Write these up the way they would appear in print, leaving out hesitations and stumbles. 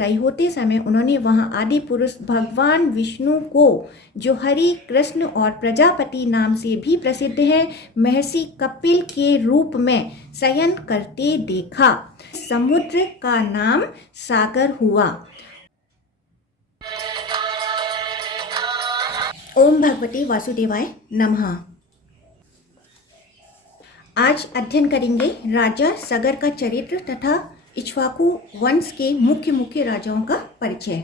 खुदाई होते समय उन्होंने वहां आदि पुरुष भगवान विष्णु को, जो हरि, कृष्ण और प्रजापति नाम से भी प्रसिद्ध है, महर्षि कपिल के रूप में शयन करते देखा। समुद्र का नाम सागर हुआ। ओम भगवते वासुदेवाय नमः। आज अध्ययन करेंगे राजा सगर का चरित्र तथा इक्ष्वाकु वंश के मुख्य राजाओं का परिचय।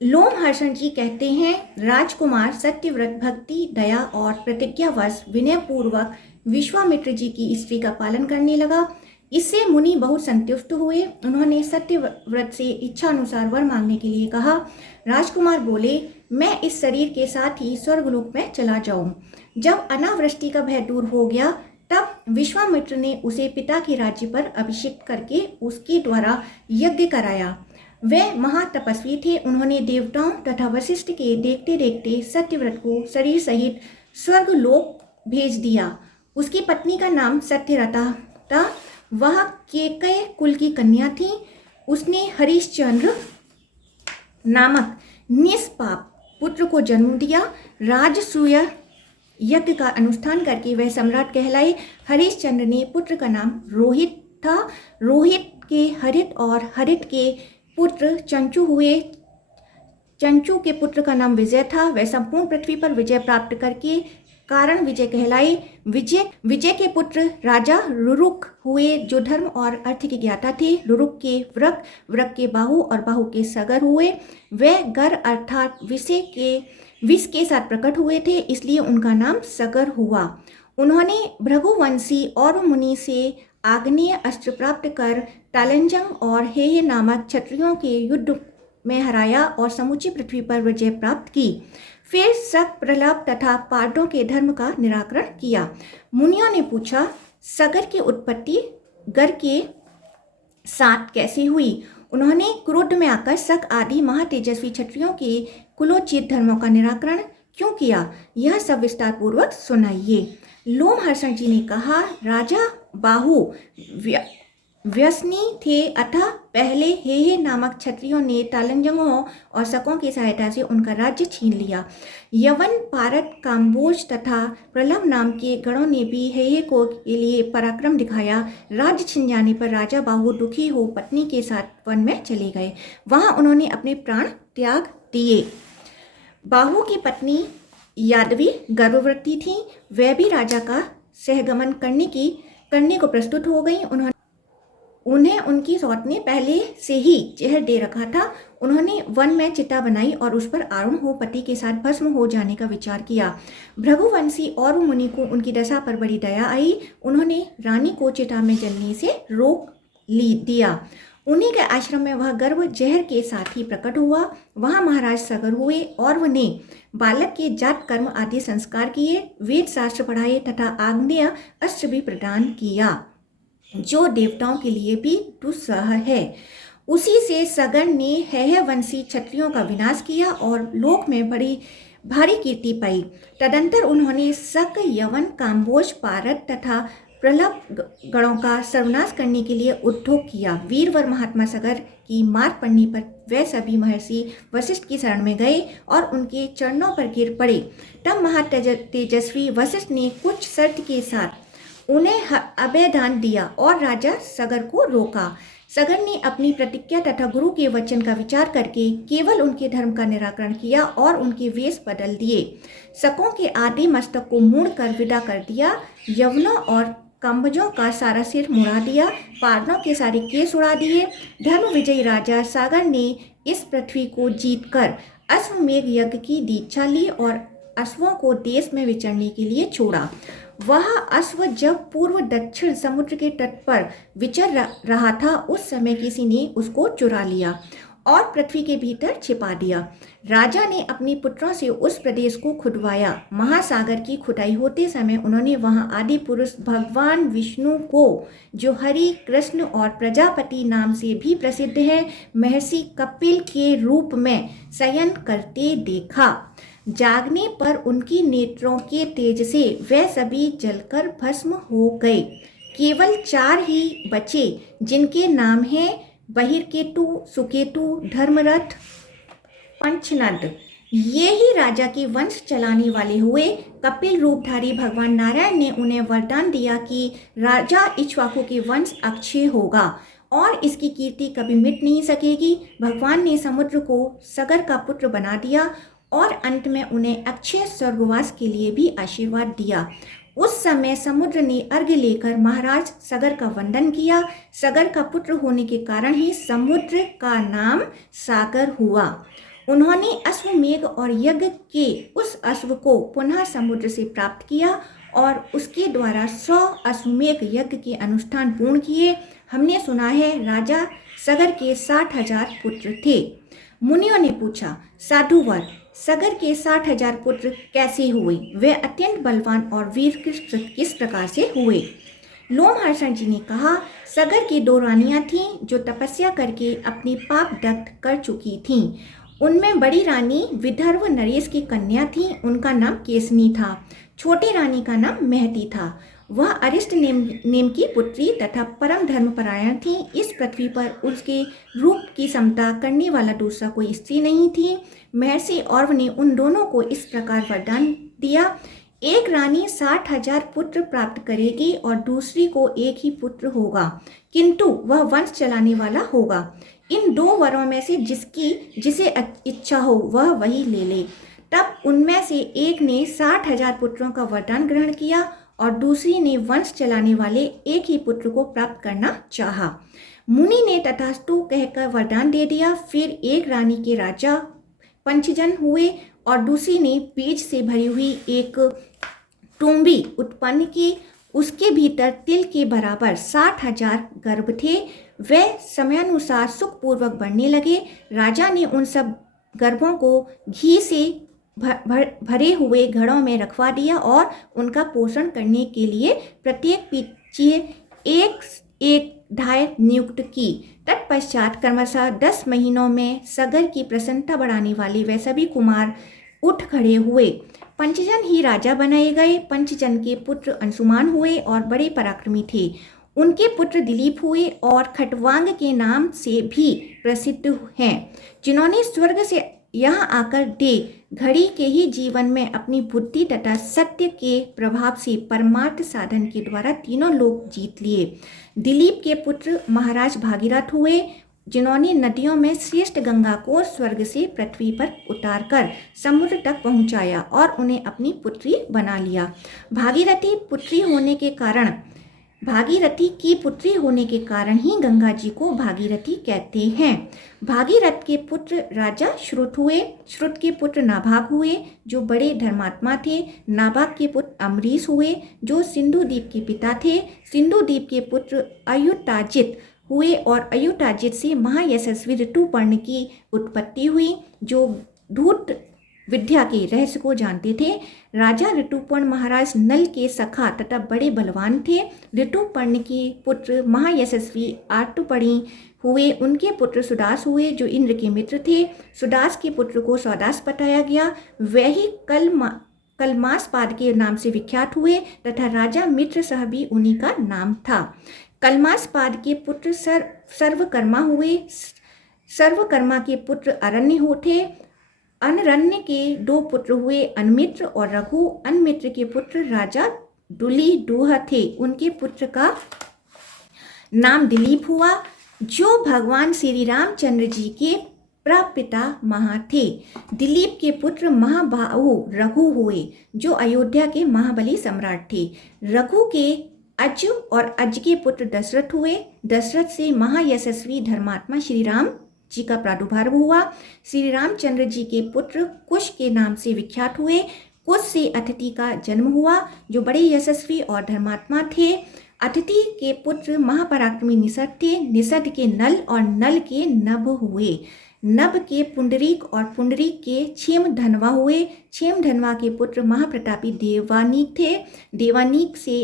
लोमहर्षण जी कहते हैं, राजकुमार सत्यव्रत, भक्ति, दया और प्रतिज्ञावश विनय पूर्वक विश्वामित्र जी की स्त्री का पालन करने लगा। इससे मुनि बहुत संतुष्ट हुए। उन्होंने सत्यव्रत से इच्छा अनुसार वर मांगने के लिए कहा। राजकुमार बोले, मैं इस शरीर के साथ ही स्वर्गलोक में चला जाऊं। जब अनावृष्टि का भय दूर हो गया तब विश्वामित्र ने उसे पिता के राज्य पर अभिषेक करके उसके द्वारा यज्ञ कराया। वे महातपस्वी थे। उन्होंने देवताओं तथा वशिष्ठ के देखते देखते सत्यव्रत को शरीर सहित स्वर्गलोक भेज दिया। उसकी पत्नी का नाम सत्यरथा था। वह केकय कुल की कन्या थी। उसने हरिश्चंद्र नामक निष्पाप पुत्र को जन्म दिया। राजसूय यज्ञ का अनुष्ठान करके वह सम्राट कहलाए। हरिश्चंद्र ने पुत्र का नाम रोहित था। रोहित के हरित और हरित के पुत्र चंचू हुए। चंचू के पुत्र का नाम विजय था। वह संपूर्ण पृथ्वी पर विजय प्राप्त करके कारण विजय कहलाए। विजय के पुत्र राजा रुरुक हुए, जो धर्म और अर्थ के ज्ञाता थे। रुरुक के वृक, वृक के बाहु और बाहु के सगर हुए। वे गर अर्थात विष के साथ प्रकट हुए थे, इसलिए उनका नाम सगर हुआ। उन्होंने भृगुवंशी और मुनि से आग्नेय अस्त्र प्राप्त कर तालंजंग और हेय नामक क्षत्रियों के युद्ध में हराया और समूची पृथ्वी पर विजय प्राप्त की। फिर शक, प्रलभ तथा पांडवों के धर्म का निराकरण किया। मुनियों ने पूछा, सगर की उत्पत्ति गर के साथ कैसे हुई? उन्होंने क्रोध में आकर शक आदि महातेजस्वी क्षत्रियों के कुलोचित धर्मों का निराकरण क्यों किया? यह सब विस्तार पूर्वक सुनाइए। लोमहर्षण जी ने कहा, राजा बाहु व्यसनी थे, अतः पहले हेय नामक क्षत्रियों ने तालंजंगों और शकों की सहायता से उनका राज्य छीन लिया। यवन, पारत, काम्बोज तथा प्रलभ नाम के गणों ने भी हेय को के लिए पराक्रम दिखाया। राज्य छिन जाने पर राजा बाहु दुखी हो पत्नी के साथ वन में चले गए। वहां उन्होंने अपने प्राण त्याग दिए। बाहु की पत्नी यादवी गर्भवती थी। वह भी राजा का सहगमन करने को प्रस्तुत हो गई। उन्हें उनकी सौत ने पहले से ही जहर दे रखा था। उन्होंने वन में चिता बनाई और उस पर आरूढ़ हो पति के साथ भस्म हो जाने का विचार किया। भृगुवंशी और मुनि को उनकी दशा पर बड़ी दया आई। उन्होंने रानी को चिता में जलने से रोक दिया। उन्हीं के आश्रम में वह गर्भ जहर के साथ ही प्रकट हुआ। वहां महाराज सगर हुए और उन्हें बालक के जात कर्म आदि संस्कार किए, वेद शास्त्र पढ़ाए तथा आग्नेय अस्त्र भी प्रदान किया, जो देवताओं के लिए भी दुस्सह है। उसी से सगर ने हेय वंशी क्षत्रियों का विनाश किया और लोक में बड़ी भारी कीर्ति पाई। तदंतर उन्होंने शक, यवन, काम्बोज, पारत तथा प्रलभ गणों का सर्वनाश करने के लिए उद्योग किया। वीरवर महात्मा सगर की मार पड़ने पर वे सभी महर्षि वशिष्ठ की शरण में गए और उनके चरणों पर गिर पड़े। तब महातेजस्वी वशिष्ठ ने कुछ शर्त के साथ उन्हें अभयदान दिया और राजा सगर को रोका। सगर ने अपनी प्रतिज्ञा तथा गुरु के वचन का विचार करके केवल उनके धर्म का निराकरण किया और उनके वेश बदल दिए। शकों के आधे मस्तक को मोड़ कर विदा कर दिया। यवनों और कंबजों का सारा सिर मुड़ा दिया। पारणों के सारे केस उड़ा दिए। धर्म विजयी राजा सागर ने इस पृथ्वी को जीतकर अश्वमेघ यज्ञ की दीक्षा ली और अश्वों को देश में विचरने के लिए छोड़ा। वह अश्व जब पूर्व दक्षिण समुद्र के तट पर विचर रहा था, उस समय किसी ने उसको चुरा लिया और पृथ्वी के भीतर छिपा दिया। राजा ने अपने पुत्रों से उस प्रदेश को खुदवाया। महासागर की खुदाई होते समय उन्होंने वहां आदि पुरुष भगवान विष्णु को, जो हरि, कृष्ण और प्रजापति नाम से भी प्रसिद्ध है, महर्षि कपिल के रूप में शयन करते देखा। जागने पर उनकी नेत्रों के तेज से वे सभी जलकर भस्म हो गए। केवल 4 ही बचे, जिनके नाम हैं बहिर्केतु, सुकेतु, धर्मरथ, पंचनद, ये ही राजा के वंश चलाने वाले हुए। कपिल रूपधारी भगवान नारायण ने उन्हें वरदान दिया कि राजा इक्ष्वाकु के वंश अक्षय होगा और इसकी कीर्ति कभी मिट नहीं सकेगी। भगवान ने समुद्र को सगर का पुत्र बना दिया और अंत में उन्हें अक्षय स्वर्गवास के लिए भी आशीर्वाद दिया। उस समय समुद्र ने अर्घ्य लेकर महाराज सगर का वंदन किया। सगर का पुत्र होने के कारण ही समुद्र का नाम सागर हुआ। उन्होंने अश्वमेघ और यज्ञ के उस अश्व को पुनः समुद्र से प्राप्त किया और उसके द्वारा 100 अश्वमेघ यज्ञ के अनुष्ठान पूर्ण किए। हमने सुना है राजा सगर के 60,000 पुत्र थे। मुनियों ने पूछा, साधुवर, सगर के 60,000 पुत्र कैसे हुए? वे अत्यंत बलवान और वीर किस प्रकार से हुए? लोमहर्षण जी ने कहा, सगर की 2 रानियां थीं जो तपस्या करके अपनी पाप दग्ध कर चुकी थीं। उनमें बड़ी रानी विदर्भ नरेश की कन्या थी, उनका नाम केसनी था। छोटी रानी का नाम महती था। वह अरिष्ट नेम की पुत्री तथा परम धर्मपरायण थी। इस पृथ्वी पर उसके रूप की समता करने वाला दूसरा कोई स्त्री नहीं थी। महर्षि औरव ने उन दोनों को इस प्रकार वरदान दिया, एक रानी 60,000 पुत्र प्राप्त करेगी और दूसरी को एक ही पुत्र होगा, किंतु वह वंश चलाने वाला होगा। इन 2 वरों में से जिसे इच्छा हो वह वही ले ले। तब उनमें से एक ने 60,000 पुत्रों का वरदान ग्रहण किया और दूसरी ने वंश चलाने वाले एक ही पुत्र को प्राप्त करना चाहा। मुनि ने तथास्तु कहकर वरदान दे दिया। फिर एक रानी के राजा पंचजन हुए और दूसरी ने बीज से भरी हुई एक टुंबी उत्पन्न की। उसके भीतर तिल के बराबर 60,000 गर्भ थे। वे समयानुसार सुखपूर्वक बढ़ने लगे। राजा ने उन सब गर्भों को घी से भरे हुए घड़ों में रखवा दिया और उनका पोषण करने के लिए प्रत्येक पीछे एक ढाई नियुक्त की। तत्पश्चात क्रमशः 10 महीनों में सगर की प्रसन्नता बढ़ाने वाले वे सभी कुमार उठ खड़े हुए। पंचजन ही राजा बनाए गए। पंचजन के पुत्र अंशुमान हुए और बड़े पराक्रमी थे। उनके पुत्र दिलीप हुए और खटवांग के नाम से भी प्रसिद्ध हैं, जिन्होंने स्वर्ग से यहाँ आकर दे घड़ी के ही जीवन में अपनी बुद्धि तथा सत्य के प्रभाव से परमार्थ साधन के द्वारा तीनों लोक जीत लिए। दिलीप के पुत्र महाराज भागीरथ हुए, जिन्होंने नदियों में श्रेष्ठ गंगा को स्वर्ग से पृथ्वी पर उतारकर समुद्र तक पहुंचाया और उन्हें अपनी पुत्री बना लिया। भागीरथी की पुत्री होने के कारण ही गंगा जी को भागीरथी कहते हैं। भागीरथ के पुत्र राजा श्रुत हुए। श्रुत के पुत्र नाभाग हुए, जो बड़े धर्मात्मा थे। नाभाग के पुत्र अम्बरीश हुए, जो सिंधु द्वीप के पिता थे। सिंधु द्वीप के पुत्र अयुताजित हुए और अयुताजित से महायशस्वी ऋतुपर्ण की उत्पत्ति हुई, जो धूत विद्या के रहस्य को जानते थे। राजा ऋतुपर्ण महाराज नल के सखा तथा बड़े बलवान थे। ऋतुपर्ण के पुत्र महायशस्वी आर्तुपणी हुए। उनके पुत्र सुदास हुए, जो इंद्र के मित्र थे। सुदास के पुत्र को सौदास बताया गया। वे ही कलमासपाद के नाम से विख्यात हुए तथा राजा मित्र सह भी उन्हीं का नाम था। कलमासपाद के पुत्र सर्वकर्मा हुए। सर्वकर्मा के पुत्र अरण्य थे। अनरण्य के 2 पुत्र हुए, अनमित्र और रघु। अनमित्र के पुत्र राजा डूह थे। उनके पुत्र का नाम दिलीप हुआ, जो भगवान श्री रामचंद्र जी के प्रपिता महा थे। दिलीप के पुत्र महाबाहु रघु हुए, जो अयोध्या के महाबली सम्राट थे। रघु के अज और अज के पुत्र दशरथ हुए। दशरथ से महायशस्वी धर्मात्मा श्री राम जी का प्रादुर्भाव हुआ। श्री रामचंद्र जी के पुत्र कुश के नाम से विख्यात हुए। कुश से अतिथि का जन्म हुआ, जो बड़े यशस्वी और धर्मात्मा थे। अतिथि के पुत्र महापराक्रमी निषद थे। निषद के नल और नल के नभ हुए। नभ के पुंडरीक और पुंडरीक के क्षेमधनवा हुए। क्षेमधनवा के पुत्र महाप्रतापी देवानीक थे। देवानीक से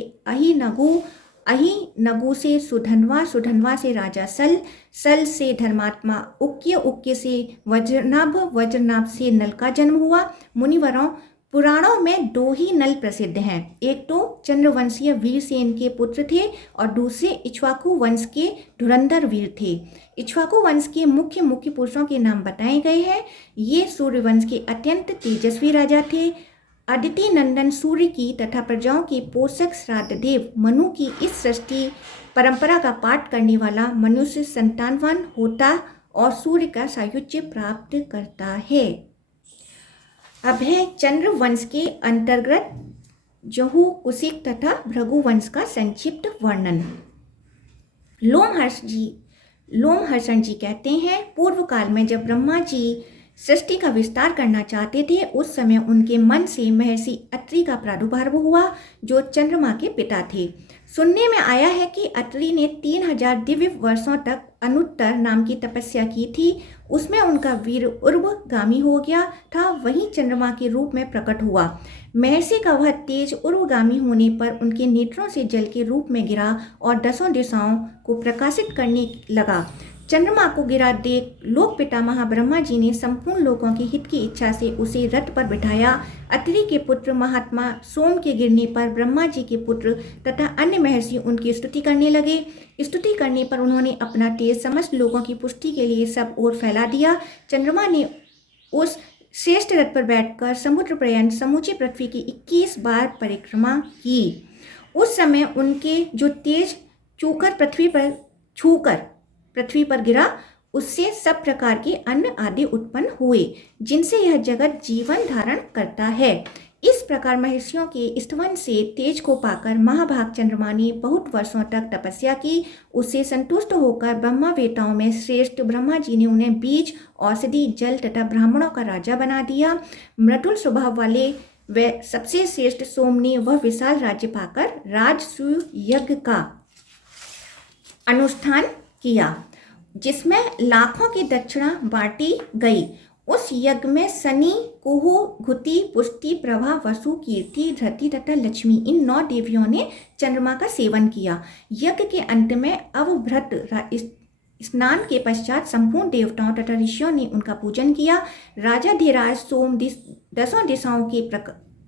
अहिनगु से सुधनवा, सुधनवा से राजा सल, सल से धर्मात्मा उक्य, उक्य से वज्रनाभ, वज्रनाभ से नल का जन्म हुआ। मुनिवरों, पुराणों में दो ही नल प्रसिद्ध हैं। एक तो चंद्रवंशीय वीरसेन के पुत्र थे और दूसरे इक्ष्वाकु वंश के धुरंधर वीर थे। इक्ष्वाकु वंश के मुख्य पुरुषों के नाम बताए गए हैं। ये सूर्यवंश के अत्यंत तेजस्वी राजा थे। अदिति नंदन सूर्य की तथा प्रजाओं के पोषक श्राद्ध देव मनु की इस सृष्टि परंपरा का पाठ करने वाला मनुष्य संतानवान होता और सूर्य का सायुज्य प्राप्त करता है। अब है चंद्र वंश के अंतर्गत जहू, कुशिक तथा भृगु वंश का संक्षिप्त वर्णन। लोमहर्षण जी कहते हैं, पूर्व काल में जब ब्रह्मा जी सृष्टि का विस्तार करना चाहते थे, उस समय उनके मन से महर्षि अत्रि का प्रादुर्भाव हुआ, जो चंद्रमा के पिता थे। सुनने में आया है कि अत्रि ने 3000 दिव्य वर्षों तक अनुत्तर नाम की तपस्या की थी। उसमें उनका वीर उर्वगामी हो गया था, वहीं चंद्रमा के रूप में प्रकट हुआ। महर्षि का वह तेज उर्वगामी होने पर उनके नेत्रों से जल के रूप में गिरा और 10 दिशाओं को प्रकाशित करने लगा। चंद्रमा को गिरा देख लोक पितामह ब्रह्मा जी ने संपूर्ण लोगों के हित की इच्छा से उसे रथ पर बिठाया। अत्रि के पुत्र महात्मा सोम के गिरने पर ब्रह्मा जी के पुत्र तथा अन्य महर्षि उनकी स्तुति करने लगे। स्तुति करने पर उन्होंने अपना तेज समस्त लोगों की पुष्टि के लिए सब ओर फैला दिया। चंद्रमा ने उस श्रेष्ठ रथ पर बैठकर समुद्र पर्यंत समूचे पृथ्वी की 21 बार परिक्रमा की। उस समय उनके जो तेज छूकर पृथ्वी पर गिरा, उससे सब प्रकार के अन्न आदि उत्पन्न हुए, जिनसे यह जगत जीवन धारण करता है। इस प्रकार महर्षियों के स्तवन से तेज को पाकर महाभाग चंद्रमा ने बहुत वर्षों तक तपस्या की। उससे संतुष्ट होकर ब्रह्मावेताओं में श्रेष्ठ ब्रह्मा जी ने उन्हें बीज, औषधि, जल तथा ब्राह्मणों का राजा बना दिया। मृदुल स्वभाव वाले व सबसे श्रेष्ठ सोम ने वह विशाल राज्य पाकर राजसूय यज्ञ का अनुष्ठान किया, जिसमें लाखों की दक्षिणा बांटी गई। उस यज्ञ में शनि, कुहू, घुति, पुष्टि, प्रभा, वसु, कीर्ति, धृति तथा लक्ष्मी इन 9 देवियों ने चंद्रमा का सेवन किया। यज्ञ के अंत में अवभृत स्नान के पश्चात संपूर्ण देवताओं तथा ऋषियों ने उनका पूजन किया। राजा धीराज सोम 10 दिशाओं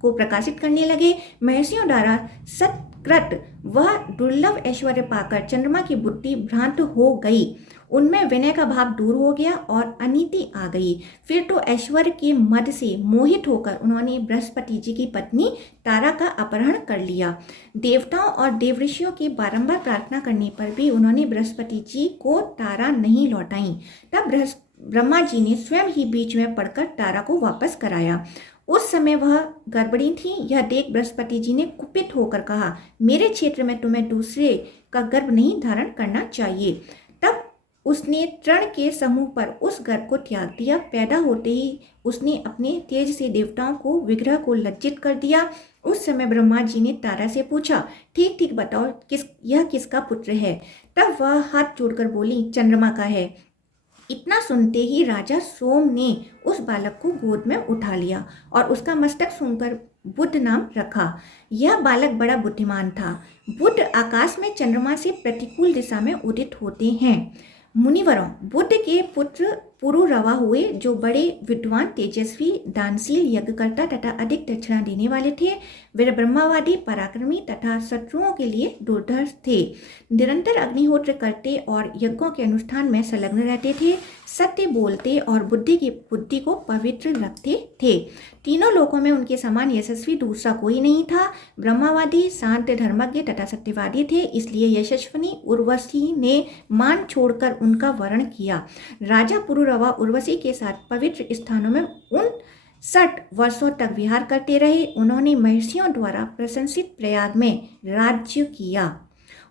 को प्रकाशित करने लगे। महर्षियों द्वारा सत्कृत वह दुर्लभ ऐश्वर्य पाकर चंद्रमा की बुद्धि भ्रांत हो गई। उनमें विनय का भाव दूर हो गया और अनीति आ गई। फिर तो ऐश्वर्य के मद से मोहित होकर उन्होंने बृहस्पति जी की पत्नी तारा का अपहरण कर लिया। देवताओं और देवऋषियों की बारंबार प्रार्थना करने पर भी उन्होंने बृहस्पति जी को तारा नहीं लौटाई। तब ब्रह्मा जी ने स्वयं ही बीच में पड़कर तारा को वापस कराया। उस समय वह गर्भणी थी। यह देख बृहस्पति जी ने कुपित होकर कहा, मेरे क्षेत्र में तुम्हें दूसरे का गर्भ नहीं धारण करना चाहिए। तब उसने तृण के समूह पर उस गर्भ को त्याग दिया। पैदा होते ही उसने अपने तेज से देवताओं को विग्रह को लज्जित कर दिया। उस समय ब्रह्मा जी ने तारा से पूछा, ठीक ठीक बताओ यह किसका पुत्र है? तब वह हाथ जोड़कर बोली, चंद्रमा का है। इतना सुनते ही राजा सोम ने उस बालक को गोद में उठा लिया और उसका मस्तक सुनकर बुध नाम रखा। यह बालक बड़ा बुद्धिमान था। बुध आकाश में चंद्रमा से प्रतिकूल दिशा में उदित होते हैं। मुनिवरों, बुद्ध के पुत्र पुरुरवा हुए, जो बड़े विद्वान, तेजस्वी, दानशील, यज्ञकर्ता तथा अधिक दक्षिणा देने वाले थे। वे ब्रह्मावादी, पराक्रमी तथा शत्रुओं के लिए दुर्धर्ष थे। निरंतर अग्निहोत्र करते और यज्ञों के अनुष्ठान में संलग्न रहते थे। सत्य बोलते और बुद्धि को पवित्र रखते थे। तीनों लोकों में उनके समान यशस्वी दूसरा कोई नहीं था। ब्रह्मावादी, शांत, धर्मज्ञ तथा सत्यवादी थे। इसलिए यशस्विनी उर्वशी ने मान छोड़कर उनका वरण किया। राजा पुरुरवा उर्वशी के साथ पवित्र स्थानों में 59 वर्षों तक विहार करते रहे। उन्होंने महर्षियों द्वारा प्रशंसित प्रयाग में राज्य किया।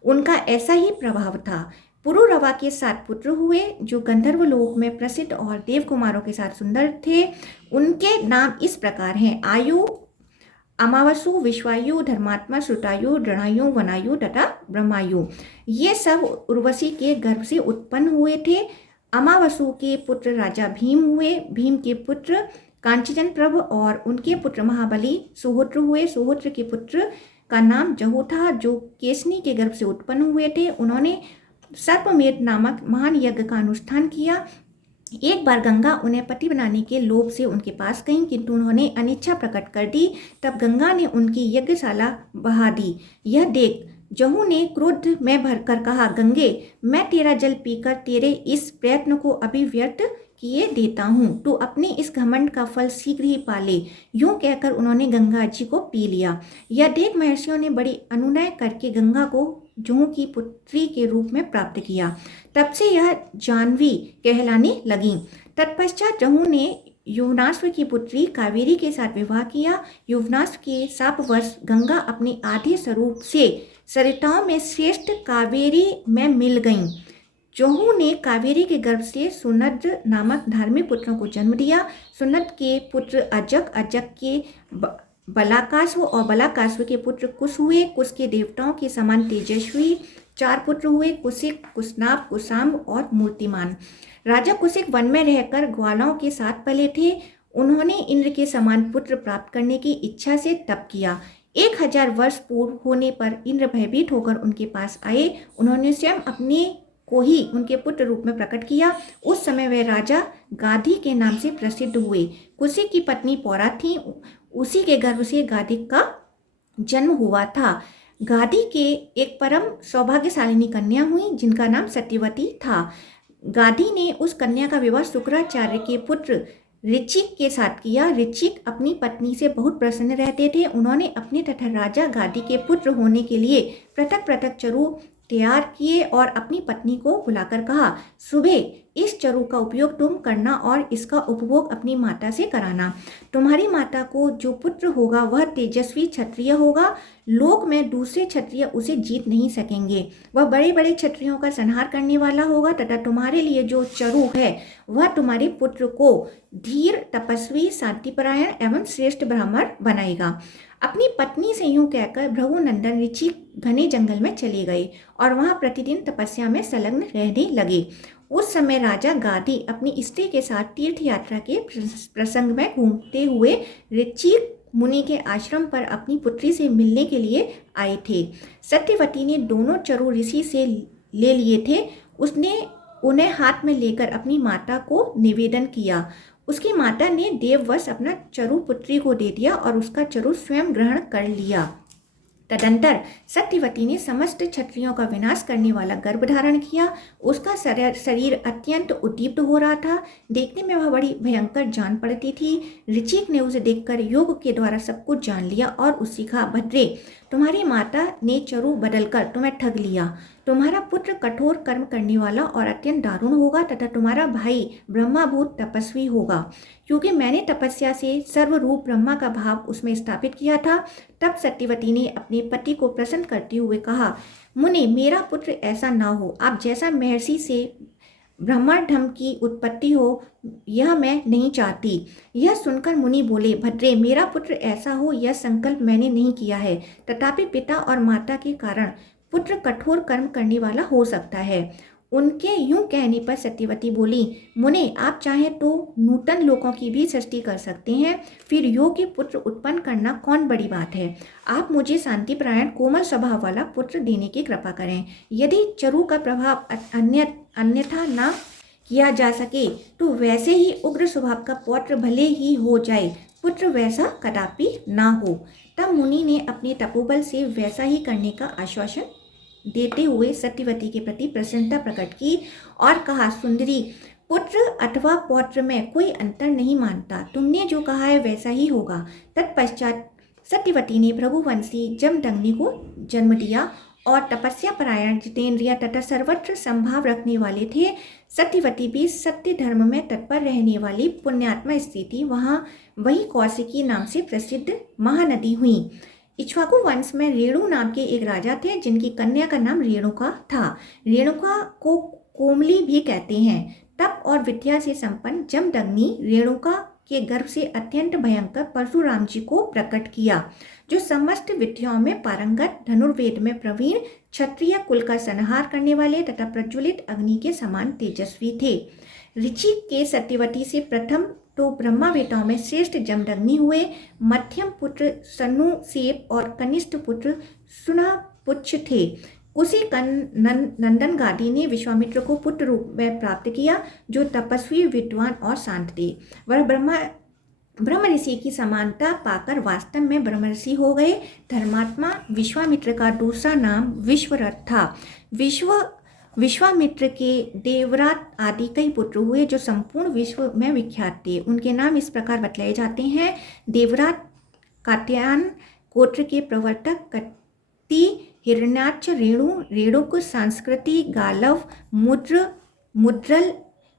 उनका ऐसा ही प्रभाव था। पुरुरवा के 7 पुत्र हुए, जो गंधर्व लोक में प्रसिद्ध और देव कुमारों के साथ सुंदर थे। उनके नाम इस प्रकार हैं: आयु, अमावसु, विश्वायु, धर्मात्मा, श्रुतायु, दृढ़ायु, वनायु तथा ब्रह्मायु। ये सब उर्वशी के गर्भ से उत्पन्न हुए थे। अमावसु के पुत्र राजा भीम हुए। भीम के पुत्र कांचीजन प्रभ और उनके पुत्र महाबली सुहोत्र हुए। सुहोत्र के पुत्र का नाम जहू था, जो केसनी के गर्भ से उत्पन्न हुए थे। उन्होंने सर्पमेध नामक महान यज्ञ का अनुष्ठान किया। एक बार गंगा उन्हें पति बनाने के लोभ से उनके पास गईं, किंतु उन्होंने अनिच्छा प्रकट कर दी। तब गंगा ने उनकी यज्ञशाला बहा दी। यह देख जहू ने क्रोध में भरकर कहा, गंगे, मैं तेरा जल पीकर तेरे इस प्रयत्न को अभी व्यर्थ किए देता हूँ। तू अपने इस घमंड का फल शीघ्र ही पाले। यूं कहकर उन्होंने गंगा जी को पी लिया। यह देख महर्षियों ने बड़ी अनुनय करके गंगा को जहू की पुत्री के रूप में प्राप्त किया। तब से यह जाह्नवी कहलाने लगी। तत्पश्चात जहू ने युवनाश्व की पुत्री कावेरी के साथ विवाह किया। युवनाश्व के शापवश गंगा अपने आधे स्वरूप से सरिताओं में श्रेष्ठ कावेरी में मिल गईं। जहू ने कावेरी के गर्भ से सुनद नामक धार्मिक पुत्रों को जन्म दिया। सुनद के पुत्र अजक, अजक के बलाकास्व और बलाकास्व के पुत्र कुश हुए। कुश के देवताओं के समान तेजस्वी 4 पुत्र हुए, कुशिक, कुशनाभ, कुशाम्ब और मूर्तिमान। राजा कुशिक वन में रहकर ग्वालों के साथ पले थे। उन्होंने इंद्र के समान पुत्र प्राप्त करने की इच्छा से तप किया। 1000 वर्ष पूर्व होने पर इंद्र भयभीत होकर उनके पास आए। उन्होंने स्वयं अपने को ही उनके पुत्र रूप में प्रकट किया। उस समय वे राजा गाधी के नाम से प्रसिद्ध हुए। कुशिक की पत्नी पौरा थी। उसी के गर्भ से गाधी का जन्म हुआ था। गाधी के एक परम सौभाग्यशालिनी कन्या हुई जिनका नाम सत्यवती था। गाधी ने उस कन्या का विवाह शुक्राचार्य के पुत्र ऋचिक के साथ किया। ऋचिक अपनी पत्नी से बहुत प्रसन्न रहते थे। उन्होंने अपने तथा राजा गाधी के पुत्र होने के लिए पृथक पृथक चरु तैयार किए और अपनी पत्नी को बुलाकर कहा, सुबह इस चरु का उपयोग तुम करना और इसका उपभोग अपनी माता से कराना। तुम्हारी माता को जो पुत्र होगा वह तेजस्वी क्षत्रिय होगा। लोक में दूसरे क्षत्रिय उसे जीत नहीं सकेंगे। वह बड़े बड़े क्षत्रियों का संहार करने वाला होगा तथा तुम्हारे लिए जो चरु है वह तुम्हारे पुत्र को धीर, तपस्वी, शांतिपरायण एवं श्रेष्ठ ब्राह्मण बनाएगा। अपनी पत्नी से यूं कहकर भृगुनंदन ऋचिक घने जंगल में चले गए और वहां प्रतिदिन तपस्या में संलग्न रहने लगे। उस समय राजा गाधी अपनी स्त्री के साथ तीर्थ यात्रा के प्रसंग में घूमते हुए ऋचिक मुनि के आश्रम पर अपनी पुत्री से मिलने के लिए आए थे। सत्यवती ने दोनों चरु ऋषि से ले लिए थे। उसने उन्हें हाथ में लेकर अपनी माता को निवेदन किया। उसकी माता ने देववश अपना चरु पुत्री को दे दिया और उसका चरु स्वयं ग्रहण कर लिया। तदंतर सत्यवती ने समस्त क्षत्रियों का विनाश करने वाला गर्भ धारण किया। उसका शरीर अत्यंत उद्दीप्त हो रहा था। देखने में वह बड़ी भयंकर जान पड़ती थी। ऋचिक ने उसे देखकर योग के द्वारा सब कुछ जान लिया और उससे कहा, भद्रे, तुम्हारी माता ने चरु बदलकर तुम्हें ठग लिया। तुम्हारा पुत्र कठोर कर्म करने वाला और अत्यंत दारुण होगा तथा तुम्हारा भाई ब्रह्माभूत तपस्वी होगा, क्योंकि मैंने तपस्या से सर्वरूप ब्रह्मा का भाव उसमें स्थापित किया था। तब सत्यवती ने अपने पति को प्रसन्न करते हुए कहा, मुनि, मेरा पुत्र ऐसा ना हो। आप जैसा महर्षि से ब्रह्मांडम की उत्पत्ति हो यह मैं नहीं चाहती। यह सुनकर मुनि बोले, भद्रे, मेरा पुत्र ऐसा हो यह संकल्प मैंने नहीं किया है, तथापि पिता और माता के कारण पुत्र कठोर कर्म करने वाला हो सकता है। उनके यूं कहने पर सत्यवती बोली, मुने, आप चाहें तो नूतन लोकों की भी सृष्टि कर सकते हैं। फिर योग्य पुत्र उत्पन्न करना कौन बड़ी बात है। आप मुझे शांतिपरायण कोमल स्वभाव वाला पुत्र देने की कृपा करें। यदि चरु का प्रभाव अन्यथा न किया जा सके तो वैसे ही उग्र स्वभाव का पौत्र भले ही हो जाए, पुत्र वैसा कदापि ना हो। तब मुनि ने अपने तपोबल से वैसा ही करने का आश्वासन देते हुए सत्यवती के प्रति प्रसन्नता प्रकट की और कहा, सुंदरी, पुत्र अथवा पौत्र में कोई अंतर नहीं मानता। तुमने जो कहा है वैसा ही होगा। तत्पश्चात सत्यवती ने भृगुवंशी जमदग्नि को जन्म दिया और तपस्या परायण, जितेंद्रिय तथा सर्वत्र संभाव रखने वाले थे। सत्यवती भी सत्य धर्म में तत्पर रहने वाली पुण्यात्मा स्त्री थी। वही कौशिकी नाम से प्रसिद्ध महानदी हुई। इक्ष्वाकु वंश में रेणु नाम के एक राजा थे जिनकी कन्या का नाम रेणुका था। रेणुका को कोमली भी कहते हैं। तप और विद्या से संपन्न जमदग्नि रेणुका के गर्भ से अत्यंत भयंकर परशुराम जी को प्रकट किया, जो समस्त विद्याओं में पारंगत, धनुर्वेद में प्रवीण, क्षत्रिय कुल का संहार करने वाले तथा प्रज्वलित अग्नि के समान तेजस्वी थे। ऋचिक के सत्यवती से प्रथम तो ब्रह्मावेताओं में श्रेष्ठ जमदग्नि हुए, मध्यम पुत्र सनुसेप और कनिष्ठ पुत्र सुनापुच्छ थे। कुशी नंदन गादी ने विश्वामित्र को पुत्र रूप में प्राप्त किया, जो तपस्वी, विद्वान और शांत थे। वह ब्रह्म ऋषि की समानता पाकर वास्तव में ब्रह्म ऋषि हो गए। धर्मात्मा विश्वामित्र का दूसरा नाम विश्वरथ था। विश्वामित्र के देवरात आदि कई पुत्र हुए, जो संपूर्ण विश्व में विख्यात थे। उनके नाम इस प्रकार बतलाए जाते हैं: देवरात कात्यायन गोत्र के प्रवर्तक, कत्ति, हिरण्याक्ष, रेणुक, संस्कृति, गालव, मुद्रल,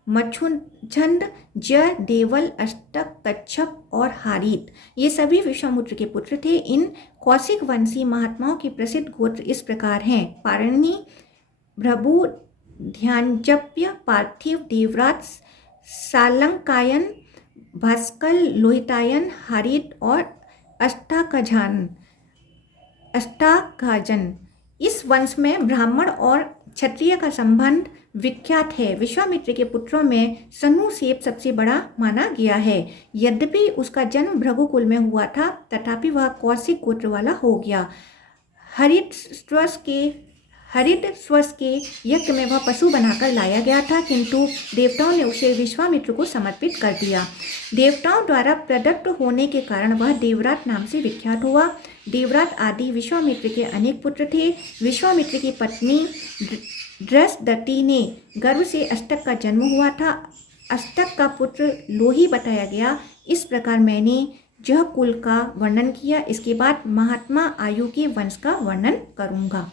मच्छुंछंद, जय, देवल, अष्टक, कच्छप और हारित, ये सभी विश्वामित्र के पुत्र थे। इन कौशिक वंशी महात्माओं के प्रसिद्ध गोत्र इस प्रकार हैं: पारणी, भृगु, ध्यानजप्य, पार्थिव, देवरात, सालंकायन, भास्कर, लोहितायन, हारित और अष्टाघाजन। इस वंश में ब्राह्मण और क्षत्रिय का संबंध विख्यात है। विश्वामित्र के पुत्रों में सनुसेप सबसे बड़ा माना गया है। यद्यपि उसका जन्म भृगुकुल में हुआ था, तथापि वह कौशिक गोत्र वाला हो गया। हरितश्वस के यज्ञ में वह पशु बनाकर लाया गया था, किंतु देवताओं ने उसे विश्वामित्र को समर्पित कर दिया। देवताओं द्वारा प्रदत्त होने के कारण वह देवरात नाम से विख्यात हुआ। देवरात आदि विश्वामित्र के अनेक पुत्र थे। विश्वामित्र की पत्नी दृष्टदती ने गर्भ से अष्टक का जन्म हुआ था। अष्टक का पुत्र लोही बताया गया। इस प्रकार मैंने जह कुल का वर्णन किया। इसके बाद महात्मा आयु के वंश का वर्णन करूंगा।